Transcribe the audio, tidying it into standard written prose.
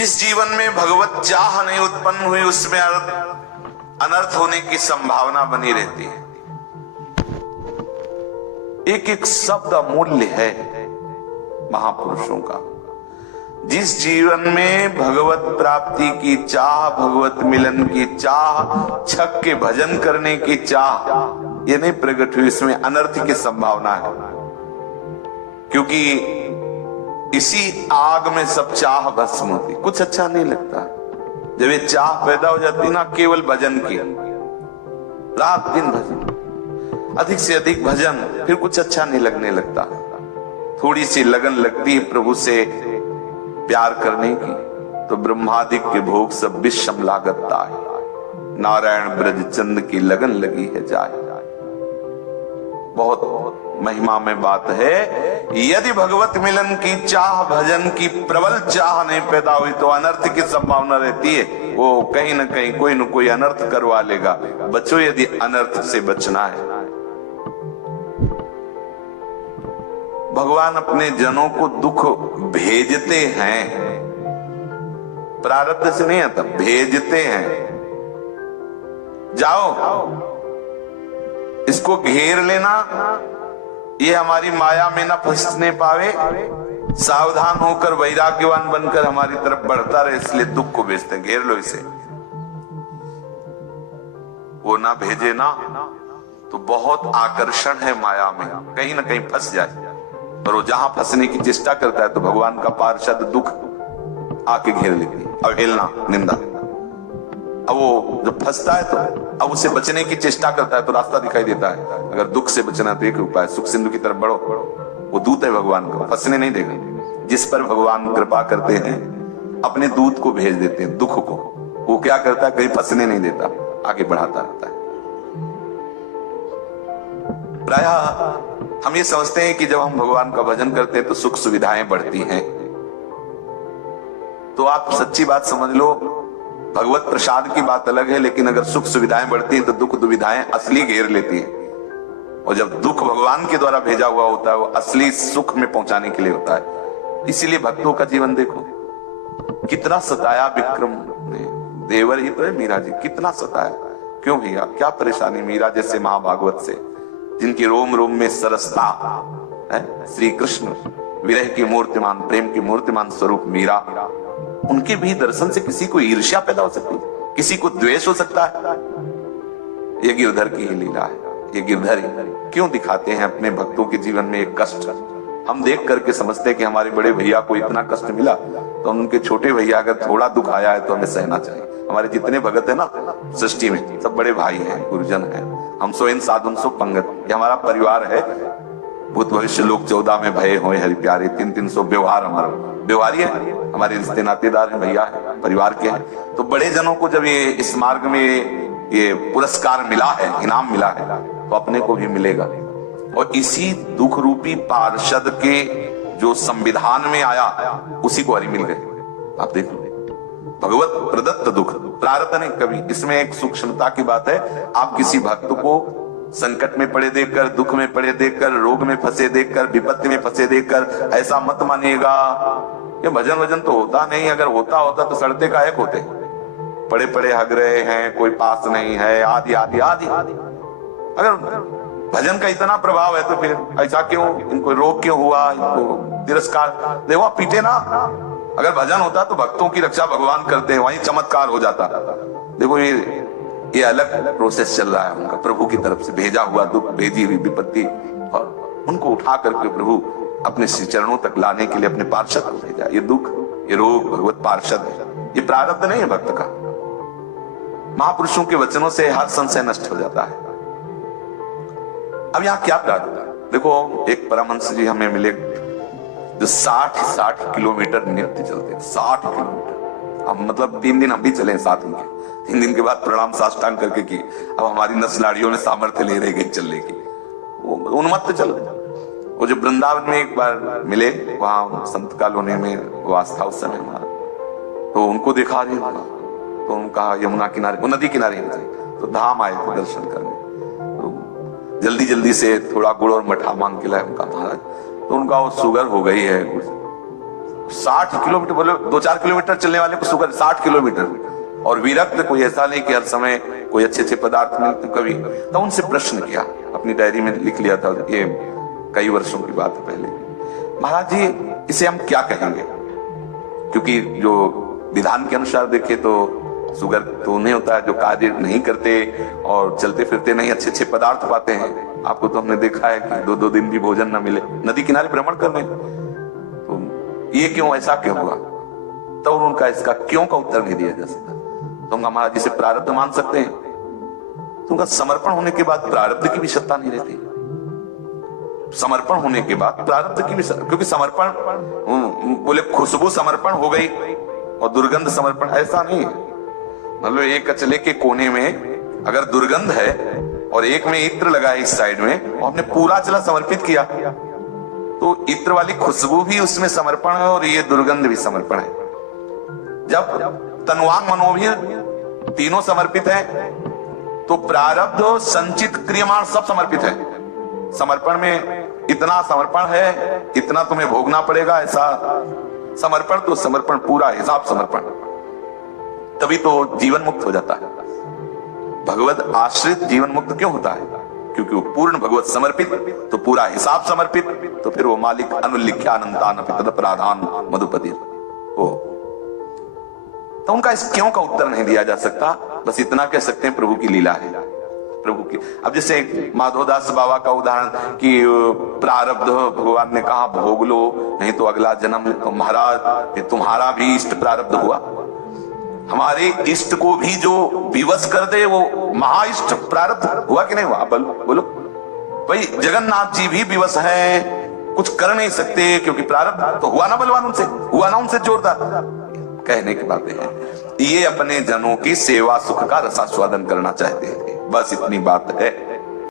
जिस जीवन में भगवत चाह नहीं उत्पन्न हुई उसमें अनर्थ होने की संभावना बनी रहती है। एक एक शब्द अमूल्य है महापुरुषों का। जिस जीवन में भगवत प्राप्ति की चाह, भगवत मिलन की चाह, छक के भजन करने की चाह ये नहीं प्रकट हुई, इसमें अनर्थ की संभावना है। क्योंकि इसी आग में सब चाह भस्म होती, कुछ अच्छा नहीं लगता। जब ये चाह पैदा हो जाती ना केवल भजन की, रात दिन भजन, अधिक से अधिक भजन, फिर कुछ अच्छा नहीं लगने लगता। थोड़ी सी लगन लगती है प्रभु से प्यार करने की तो ब्रह्मादिक के भोग सब विषम लागता है। नारायण ब्रज चंद की लगन लगी है जाए। बहुत महिमा में बात है। यदि भगवत मिलन की चाह, भजन की प्रबल चाह नहीं पैदा हुई तो अनर्थ की संभावना रहती है। वो कहीं ना कहीं कोई न कोई अनर्थ करवा लेगा। बचो यदि अनर्थ से बचना है। भगवान अपने जनों को दुख भेजते हैं, प्रारब्ध से नहीं आता, भेजते हैं। जाओ इसको घेर लेना, ये हमारी माया में ना फंसने पावे, सावधान होकर वैराग्यवान बनकर हमारी तरफ बढ़ता रहे, इसलिए दुख को भेजते हैं। घेर लो इसे, वो ना भेजे ना तो बहुत आकर्षण है माया में, कहीं ना कहीं फंस जाए। और वो जहां फंसने की चेष्टा करता है तो भगवान का पार्षद दुख आके घेर लेती है, अवहेलना, निंदा। अब वो जब फंसता है तो अब उसे बचने की चेष्टा करता है तो रास्ता दिखाई देता है। अगर दुख से बचना तो एक उपाय, सुख सिंधु की तरफ बढ़ो। वो दूत है भगवान का, फंसने नहीं देगा। जिस पर भगवान कृपा करते हैं अपने दूत को भेज देते हैं दुख को। वो क्या करता है, कहीं फंसने नहीं देता, आगे बढ़ाता रहता है। प्रायः हम ये समझते हैं कि जब हम भगवान का भजन करते हैं तो सुख सुविधाएं बढ़ती हैं। तो आप सच्ची बात समझ लो, भगवत प्रसाद की बात अलग है, लेकिन अगर सुख सुविधाएं बढ़ती हैं तो दुख दुविधाएं असली घेर लेती हैं। और जब दुख भगवान के द्वारा भेजा हुआ होता है वो असली सुख में पहुंचाने के लिए होता है। इसीलिए भक्तों का जीवन देखो कितना सताया विक्रम ने, देवर ही तो है मीरा जी, कितना सताया। क्यों भैया, क्या परेशानी? मीरा जैसे महाभागवत से, जिनकी रोम रोम में सरसता है, श्री कृष्ण विरह की मूर्तिमान, प्रेम की मूर्तिमान स्वरूप मीरा, उनके भी दर्शन से किसी को ईर्ष्या पैदा हो सकती है, किसी को द्वेष हो सकता है। ये गिरधर की ही लीला है। ये गिरधर ही क्यों दिखाते हैं अपने भक्तों के जीवन में एक कष्ट? हम देख करके समझते हैं कि हमारे बड़े भैया को इतना कष्ट मिला तो उनके छोटे भैया अगर थोड़ा दुख आया है तो हमें सहना चाहिए। हमारे जितने भगत है ना सृष्टि में, सब बड़े भाई हैं, गुरुजन हैं। हम सो इन साधुन सो पंगत, ये हमारा परिवार है। भूत भविष्य लोग 14 में भये होए हरि प्यारे, 300 व्यवहार हमारा व्यवहारी है, हमारे रिश्ते नातेदार हैं, भैया है, परिवार के हैं। तो बड़े जनों को जब ये इस मार्ग में ये पुरस्कार मिला है, इनाम मिला है, तो अपने को भी मिलेगा। और इसी दुख रूपी पार्षद के जो संविधान में आया उसी को हरि मिल गए। आप देखो, भगवत प्रदत्त दुख, प्रारब्ध नहीं कभी। इसमें एक सूक्ष्मता की बात है। आप किसी भक्त को संकट में पड़े देखकर, दुख में पड़े देखकर, रोग में फंसे देखकर, विपत्ति में फंसे देखकर ऐसा मत मानिएगा ये भजन वजन तो होता नहीं। अगर होता तो सड़ते का एक होते, पड़े पड़े हग रहे हैं, कोई पास नहीं है, आदि आदि आदि। अगर भजन का इतना प्रभाव है तो फिर ऐसा क्यों, इनको रोग क्यों हुआ, इनको तिरस्कार, देखो पीटे ना। अगर भजन होता तो भक्तों की रक्षा भगवान करते हैं, वहीं चमत्कार हो जाता। देखो ये अलग प्रोसेस चल रहा है उनका, प्रभु की तरफ से भेजा हुआ दुख, भेजी हुई विपत्ति, और उनको उठा करके प्रभु अपने श्री चरणों तक लाने के लिए अपने पार्षद को भेजा। ये दुख, ये रोग भगवत पार्षद है, ये प्रारब्ध नहीं है भक्त का। महापुरुषों के वचनों से हर संशय नष्ट हो जाता है। अब यहाँ क्या प्रारब्ध है? देखो, एक परमहंस जी हमें मिले जो 60 किलोमीटर नित्य चलते, 60 किलोमीटर। अब मतलब 3 दिन हम भी चले साथ उनके, 3 दिन के बाद प्रणाम साष्टांग करके की। अब हमारी नस नाड़ियों ने सामर्थ्य ले रही गई चलने की, वो उन्मत्त चल। वो जो वृंदावन में एक बार मिले, वहां संत कॉलोनी में वास था उस समय हमारा, तो उनको देखा रहे, तो उनका यमुना किनारे, वो नदी किनारे थे, तो धाम आए थे दर्शन करने। तो जल्दी जल्दी से थोड़ा गुड़ और मठा मांग के लाए उनका महाराज। तो उनका वो शुगर हो गई है, 60 किलोमीटर, बोले 2-4 किलोमीटर चलने वाले को शुगर 60 किलोमीटर। और विरक्त कोई ऐसा नहीं कि हर समय कोई अच्छे अच्छे पदार्थ मिलते कभी। तो उनसे प्रश्न किया, अपनी डायरी में लिख लिया था, ये कई वर्षों की बात है पहले। महाराज जी इसे हम क्या कहेंगे? क्योंकि जो विधान के अनुसार देखे तो शुगर तो उन्हें होता है जो कार्य नहीं करते और चलते फिरते नहीं अच्छे अच्छे पदार्थ पाते हैं। आपको तो हमने देखा है कि 2-2 दिन भी भोजन ना मिले, नदी किनारे भ्रमण कर रहे, तो ये क्यों, ऐसा क्यों हुआ? तो उनका इसका क्यों का उत्तर नहीं दिया जा सकता। तो उनका महाराज जी से प्रारब्ध मान सकते हैं, तो उनका समर्पण होने के बाद प्रारब्ध की भी सत्ता नहीं रहती। समर्पण होने के बाद प्रारब्ध की भी, क्योंकि समर्पण बोले खुशबू समर्पण हो गई और दुर्गंध समर्पण ऐसा नहीं है। मतलब एक कचले के कोने में अगर दुर्गंध है और एक में इत्र लगा है इस साइड में, और हमने पूरा चला समर्पित किया, तो इत्र वाली खुशबू भी उसमें समर्पण है और ये दुर्गंध भी समर्पण है। जब तन्वांग मनोभीर तीनों समर्पित है तो प्रारब्ध संचित क्रियमाण सब समर्पित है। समर्पण में इतना समर्पण है, इतना तुम्हें भोगना पड़ेगा, ऐसा समर्पण, तो समर्पण पूरा हिसाब समर्पण, तभी तो जीवन मुक्त हो जाता है। भगवत आश्रित जीवन मुक्त क्यों होता है? क्योंकि वो पूर्ण भगवत समर्पित, तो पूरा हिसाब समर्पित, तो फिर वो मालिक अनुलिख्यानंतान तदपराधान मधुपति हो। तो उनका इस क्यों का उत्तर नहीं दिया जा सकता। बस इतना कह सकते हैं प्रभु की लीला है, प्रभु की। अब जैसे माधोदास बाबा का उदाहरण कि प्रारब्ध भगवान ने कहा भोग लो, नहीं तो अगला जन्म, तो महाराज तुम्हारा भी इष्ट प्रारब्ध हुआ। हमारे इष्ट को भी जो विवश कर दे वो महाइष्ट प्रारब्ध हुआ कि नहीं हुआ? बोलो भाई, जगन्नाथ जी भी विवश हैं, कुछ कर नहीं सकते क्योंकि प्रारब्ध तो हुआ ना बलवान उनसे, हुआ ना उनसे जोरदार। कहने की बातें हैं, ये अपने जनों की सेवा सुख का रसास्वादन करना चाहते थे, बस इतनी बात है।